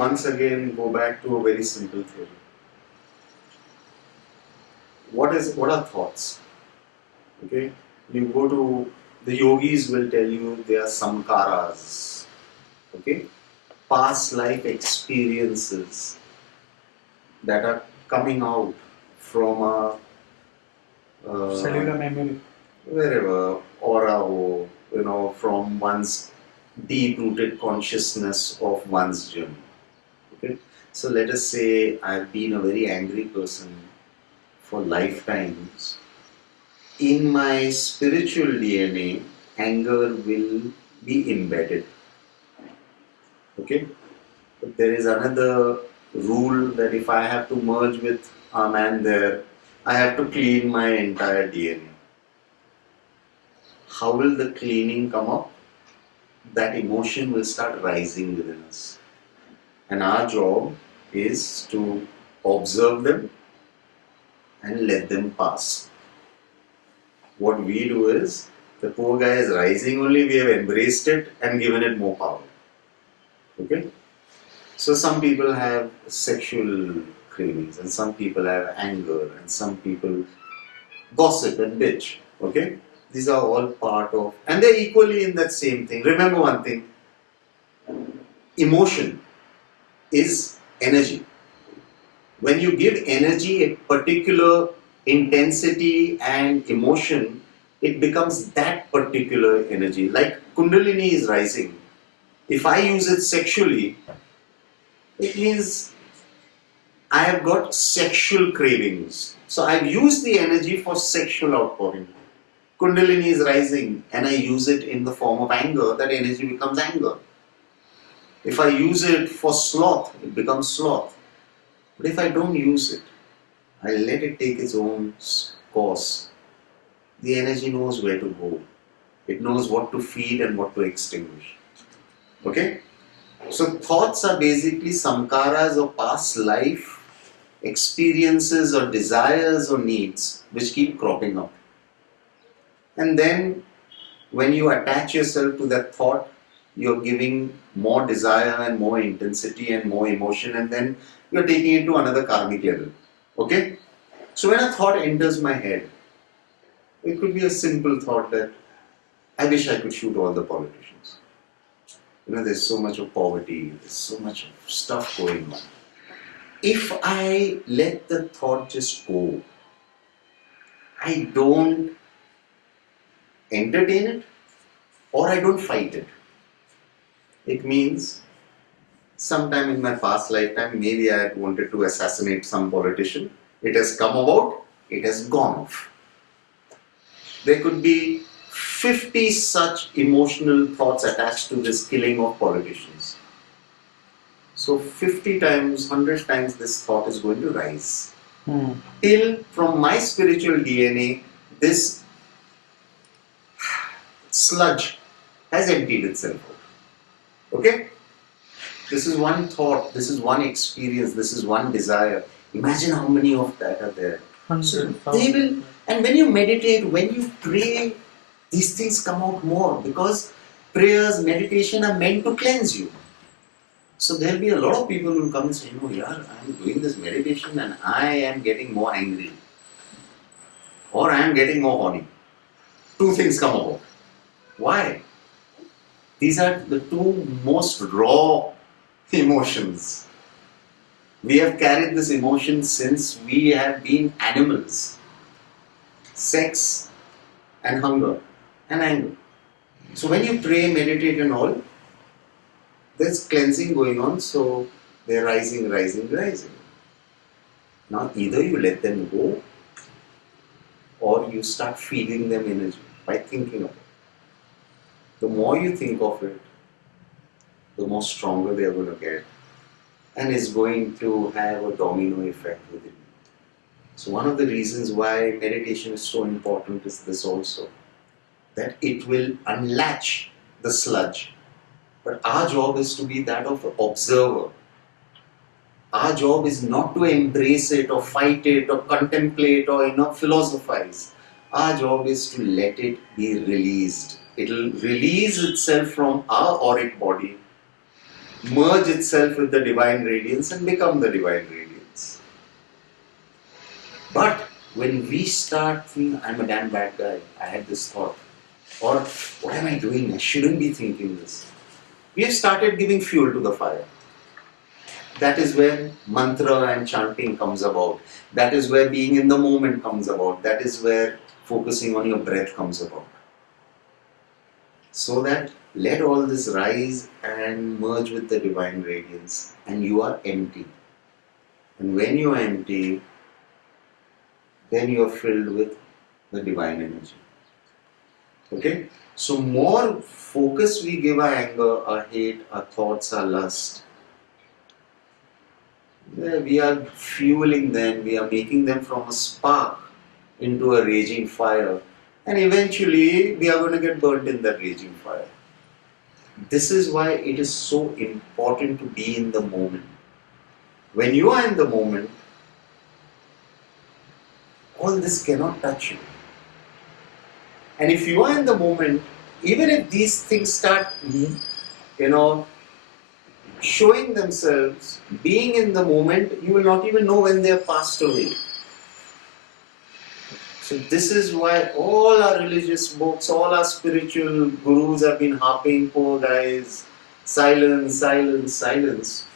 once again go back to a very simple theory. What are thoughts? Okay, you go to the yogis will tell you they are samkaras. Okay, past life experiences that are coming out from a cellular memory. wherever aura ho, from one's deep-rooted consciousness of one's journey. Okay, so let us say I've been a very angry person for lifetimes. In my spiritual DNA, anger will be embedded. Okay, but there is another rule that if I have to merge with a man there, I have to clean my entire DNA. How will the cleaning come up? That emotion will start rising within us. And our job is to observe them and let them pass. What we do is, the poor guy is rising only, we have embraced it and given it more power. Okay? So some people have sexual cravings, and some people have anger, and some people gossip and bitch. Okay? These are all part of, and they're equally in that same thing. Remember one thing, emotion is energy. When you give energy a particular intensity and emotion, it becomes that particular energy. Like Kundalini is rising. If I use it sexually, it means I have got sexual cravings. So I've used the energy for sexual outpouring. Kundalini is rising and I use it in the form of anger, that energy becomes anger. If I use it for sloth, it becomes sloth. But if I don't use it, I let it take its own course, the energy knows where to go. It knows what to feed and what to extinguish. Okay? So thoughts are basically samkaras or past life experiences or desires or needs which keep cropping up. And then when you attach yourself to that thought, you're giving more desire and more intensity and more emotion, and then you're taking it to another karmic level. Okay? So when a thought enters my head, it could be a simple thought that I wish I could shoot all the politicians. There's so much of poverty, there's so much of stuff going on. If I let the thought just go, I don't entertain it or I don't fight it. It means sometime in my past lifetime, maybe I had wanted to assassinate some politician. It has come about, it has gone off. There could be 50 such emotional thoughts attached to this killing of politicians. So 50 times, 100 times this thought is going to rise. Till from my spiritual DNA, this sludge has emptied itself out. Okay? This is one thought, this is one experience, this is one desire. Imagine how many of that are there. So they will, and when you meditate, when you pray, these things come out more because prayers, meditation are meant to cleanse you. So there will be a lot of people who will come and say, I am doing this meditation and I am getting more angry. Or I am getting more horny. Two things come about. Why? These are the two most raw emotions. We have carried this emotion since we have been animals. Sex and hunger and anger. So when you pray, meditate and all, there's cleansing going on, so they're rising. Now either you let them go or you start feeding them energy by thinking of it. The more you think of it, the more stronger they are going to get, and is going to have a domino effect within you. So one of the reasons why meditation is so important is this also, that it will unlatch the sludge. But our job is to be that of an observer. Our job is not to embrace it or fight it or contemplate or philosophize. Our job is to let it be released. It will release itself from our auric body merge itself with the divine radiance and become the divine radiance. But when we start thinking, I'm a damn bad guy, I had this thought, or what am I doing? I shouldn't be thinking this. We have started giving fuel to the fire. That is where mantra and chanting comes about. That is where being in the moment comes about. That is where focusing on your breath comes about. So that let all this rise and merge with the divine radiance, and you are empty. And when you are empty, then you are filled with the divine energy. Okay? So more focus we give our anger, our hate, our thoughts, our lust, we are fueling them, we are making them from a spark into a raging fire, and eventually we are going to get burnt in that raging fire. This is why it is so important to be in the moment. When you are in the moment, all this cannot touch you. And if you are in the moment, even if these things start, showing themselves, being in the moment, you will not even know when they have passed away. So this is why all our religious books, all our spiritual gurus have been harping, poor guys, silence, silence, silence.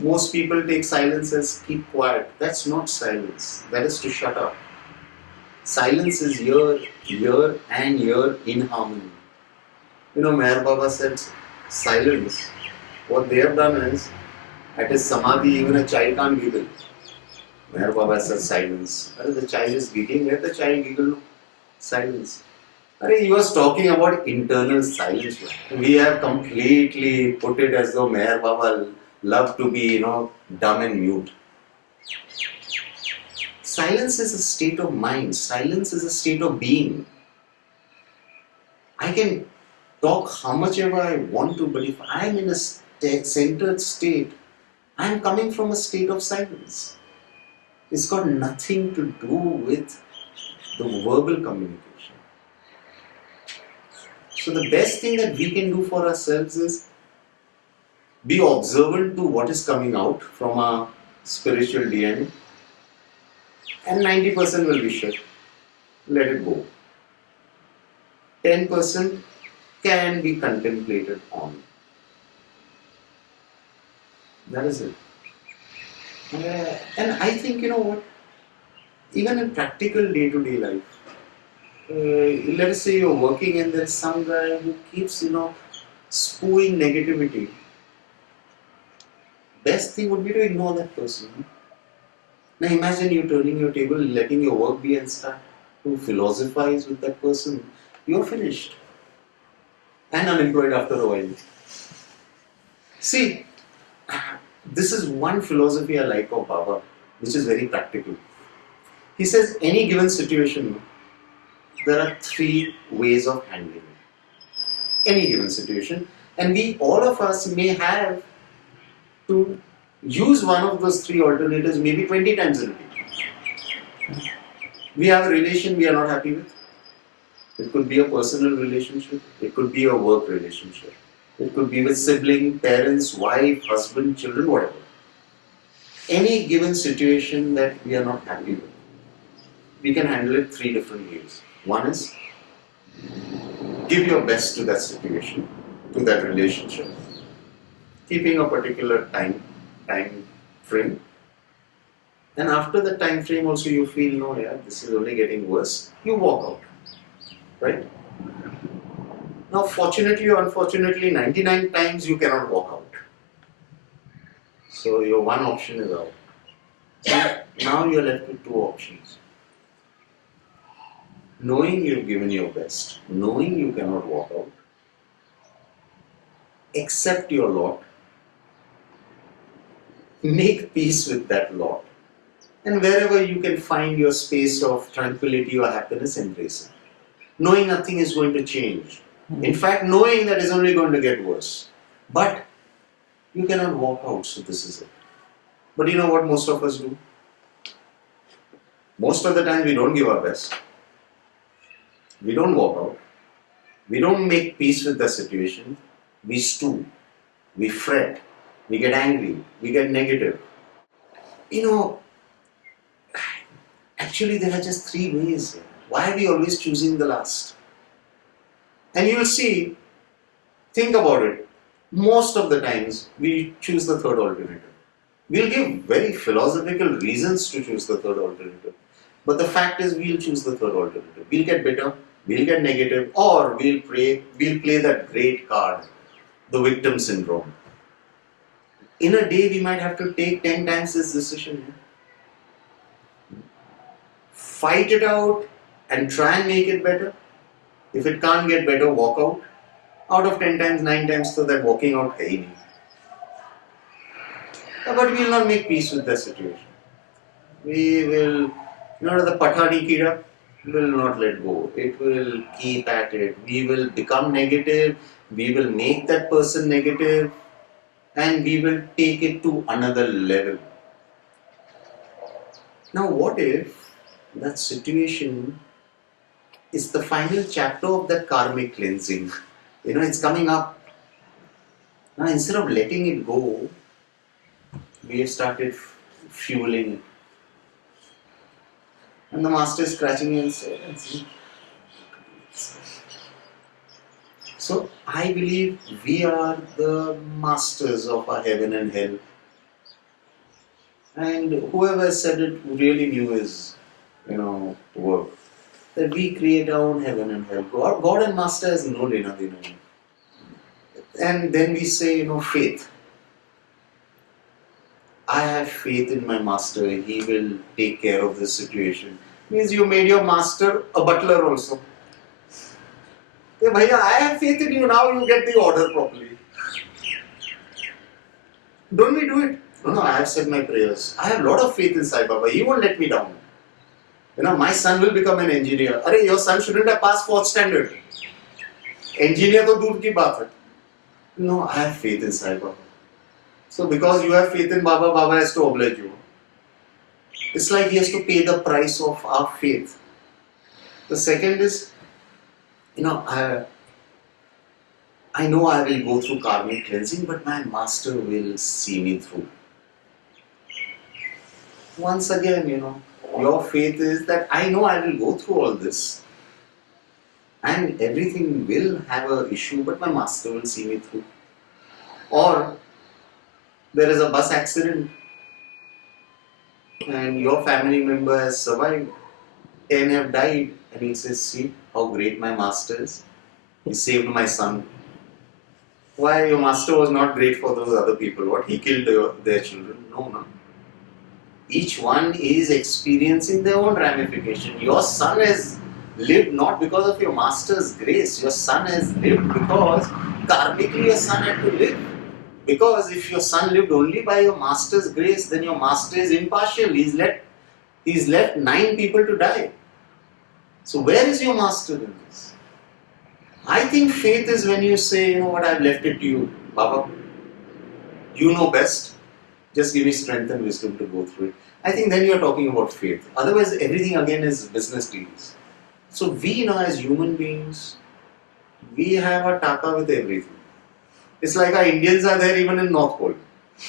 Most people take silence as keep quiet. That's not silence. That is to shut up. Silence is here and here in harmony. Meher Baba said silence. What they have done is, at his samadhi, even a child can't giggle. Meher Baba says silence. The child is giggling. Let the child giggle. Silence. He was talking about internal silence. We have completely put it as though Meher Baba loved to be, dumb and mute. Silence is a state of mind. Silence is a state of being. I can talk how much ever I want to, but if I am in a centered state, I am coming from a state of silence. It's got nothing to do with the verbal communication. So the best thing that we can do for ourselves is be observant to what is coming out from our spiritual DNA, and 90% will be shit. Let it go. 10% can be contemplated on. That is it. And I think, even in practical day-to-day life, let us say you're working and there's some guy who keeps, spewing negativity. Best thing would be to ignore that person. Now imagine you turning your table, letting your work be, and start to philosophize with that person. You're finished. And unemployed after a while. See, this is one philosophy I like of Baba, which is very practical. He says, any given situation, there are 3 ways of handling it. Any given situation. And all of us may have to use one of those 3 alternatives maybe 20 times in a day. We have a relation we are not happy with. It could be a personal relationship. It could be a work relationship. It could be with sibling, parents, wife, husband, children, whatever. Any given situation that we are not happy with, we can handle it 3 different ways. One is, give your best to that situation, to that relationship, keeping a particular time frame. And after the time frame also you feel, no, this is only getting worse, you walk out. Right? Now, fortunately or unfortunately, 99 times you cannot walk out. So your one option is out. Now you are left with 2 options. Knowing you've given your best, knowing you cannot walk out, accept your lot, make peace with that lot, and wherever you can find your space of tranquility or happiness, embrace it. Knowing nothing is going to change. In fact, knowing that is only going to get worse. But you cannot walk out, so this is it. But you know what most of us do? Most of the time we don't give our best. We don't walk out. We don't make peace with the situation. We stew. we fret, we get angry, we get negative. You know, actually there are just three ways here. Why are we always choosing the last? And you will see, think about it, most of the times we choose the third alternative. We'll give very philosophical reasons to choose the third alternative. But the fact is we'll choose the third alternative. We'll get bitter, we'll get negative, or we'll play that great card, the victim syndrome. In a day we might have to take 10 times this decision. Fight it out and try and make it better. If it can't get better, walk out. Out of 10 times, 9 times, so that walking out hai hi nahi. But we will not make peace with the situation. We will, the Pathani Kida will not let go. It will keep at it. We will become negative. We will make that person negative. And we will take it to another level. Now, what if that situation is the final chapter of that karmic cleansing? It's coming up. Now, instead of letting it go, we have started fueling it. And the master is scratching me and saying, so I believe we are the masters of our heaven and hell. And whoever said it really knew his, work. That we create our own heaven and hell. God and master has no lena dena. And then we say, faith. I have faith in my master. He will take care of this situation. Means you made your master a butler also. Hey, bhaiya, I have faith in you. Now you get the order properly. Don't we do it? No, I have said my prayers. I have a lot of faith in Sai Baba. He won't let me down. My son will become an engineer. Arey, your son shouldn't have passed 4th standard. Engineer to dur ki baat hai. No, I have faith in Sai Baba. So because you have faith in Baba, Baba has to oblige you. It's like he has to pay the price of our faith. The second is, I know I will go through karmic cleansing, but my master will see me through. Once again, your faith is that I know I will go through all this. And everything will have an issue, but my master will see me through. Or there is a bus accident and your family member has survived, 10 have died, and he says, see how great my master is. He saved my son. Why? Your master was not great for those other people. What? He killed their children? No. Each one is experiencing their own ramification. Your son has lived not because of your master's grace. Your son has lived because karmically your son had to live. Because if your son lived only by your master's grace, then your master is impartial. He's left 9 people to die. So where is your master in this? I think faith is when you say, you know what, I've left it to you, Baba. You know best. Just give me strength and wisdom to go through it. I think then you're talking about faith. Otherwise, everything again is business deals. So we as human beings, we have a taka with everything. It's like our Indians are there even in North Pole.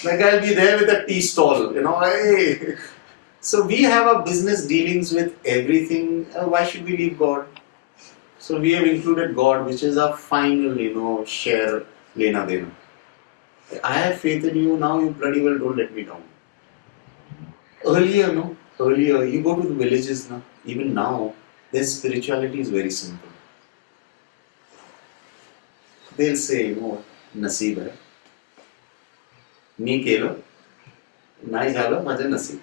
Like I'll be there with a tea stall, hey. So we have a business dealings with everything. Why should we leave God? So we have included God, which is our final, share, lena dena. I have faith in you, now you bloody well don't let me down. Earlier, you go to the villages now, even now, their spirituality is very simple. They'll say, Naseeb hai. Nee kelo, nai jalo, maja naseeb.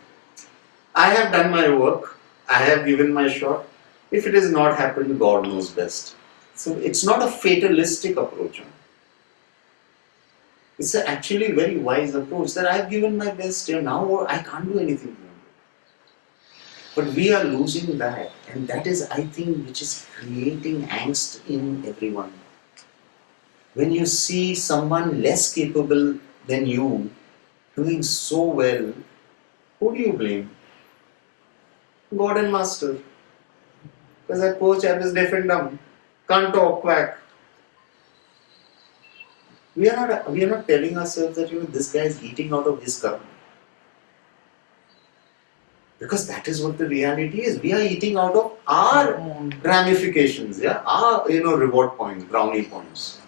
I have done my work, I have given my shot. If it has not happened, God knows best. So it's not a fatalistic approach. It's actually a very wise approach that I've given my best here, now I can't do anything more. But we are losing that, and that is, I think, which is creating angst in everyone. When you see someone less capable than you doing so well, who do you blame? God and Master. Because that poor chap is deaf and dumb, can't talk, quack. we are not telling ourselves that this guy is eating out of his karma. Because that is what the reality is. We are eating out of our ramifications, yeah, our reward points, brownie points.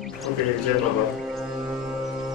Okay, Jai Baba.